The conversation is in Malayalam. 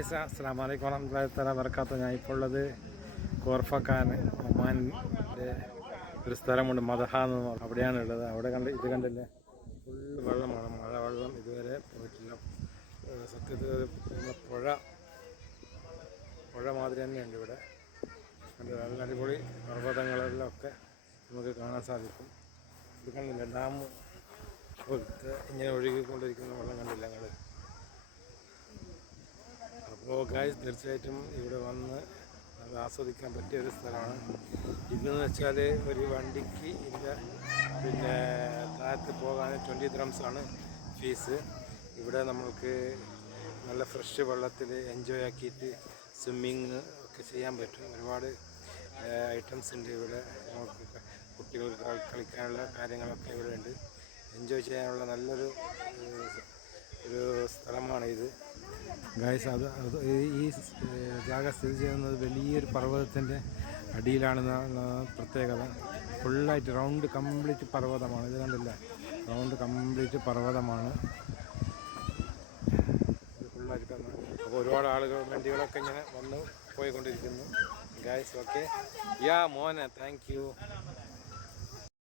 അസ്സലാമു അലൈക്കും വറഹ്മത്തുള്ളാഹി തആല വബറകാതുഹു. ഞാൻ ഇപ്പോൾ ഉള്ളത് കോർഫഖാൻ ഒമാനിൻ്റെ ഒരു സ്ഥലമുണ്ട്, മദഹ എന്ന് പറഞ്ഞാൽ അവിടെയാണ് ഉള്ളത്. അവിടെ ഇത് കണ്ടില്ലേ, ഫുള്ള് വെള്ളമാണ്, മഴ വെള്ളം ഇതുവരെ പോയിട്ടില്ല. സത്യത്തിൽ പുഴ മാതിരി തന്നെയുണ്ട് ഇവിടെ. നല്ല അടിപൊളി പർവ്വതങ്ങളെല്ലാം ഒക്കെ നമുക്ക് കാണാൻ സാധിക്കും. ഇത് കണ്ടില്ല, ഡാം പോലത്തെ ഇങ്ങനെ ഒഴുകിക്കൊണ്ടിരിക്കുന്ന വെള്ളം കണ്ടില്ല ഞങ്ങൾ. അപ്പോൾ ഗായ്സ്, തീർച്ചയായിട്ടും ഇവിടെ വന്ന് അത് ആസ്വദിക്കാൻ പറ്റിയ ഒരു സ്ഥലമാണ്. ഇതെന്ന് വെച്ചാൽ ഒരു വണ്ടിക്ക് പിന്നെ താഴത്ത് പോകാൻ 20 ദിർഹംസ് ആണ് ഫീസ്. ഇവിടെ നമ്മൾക്ക് നല്ല ഫ്രഷ് വെള്ളത്തിൽ എൻജോയ് ആക്കിയിട്ട് സ്വിമ്മിങ് ഒക്കെ ചെയ്യാൻ പറ്റും. ഒരുപാട് ഐറ്റംസ് ഉണ്ട് ഇവിടെ. നമുക്ക് കുട്ടികൾക്ക് കളിക്കാനുള്ള കാര്യങ്ങളൊക്കെ ഇവിടെ ഉണ്ട്. എൻജോയ് ചെയ്യാനുള്ള നല്ലൊരു സ്ഥലമാണ് ഇത് ഗായ്സ്. ഈ ജാഗ സ്ഥിതി ചെയ്യുന്നത് വലിയൊരു പർവ്വതത്തിൻ്റെ അടിയിലാണെന്ന പ്രത്യേകത. ഫുള്ളായിട്ട് റൗണ്ട് കംപ്ലീറ്റ് പർവ്വതമാണ്. ഇത് കണ്ടില്ല, റൗണ്ട് കംപ്ലീറ്റ് പർവ്വതമാണ് ഇത് ഫുള്ളായിട്ട്. അപ്പോൾ ഒരുപാട് ആളുകൾ, വണ്ടികളൊക്കെ ഇങ്ങനെ വന്ന് പോയിക്കൊണ്ടിരിക്കുന്നു ഗായ്സ്. ഓക്കെ, യാ മോനെ, താങ്ക് യു.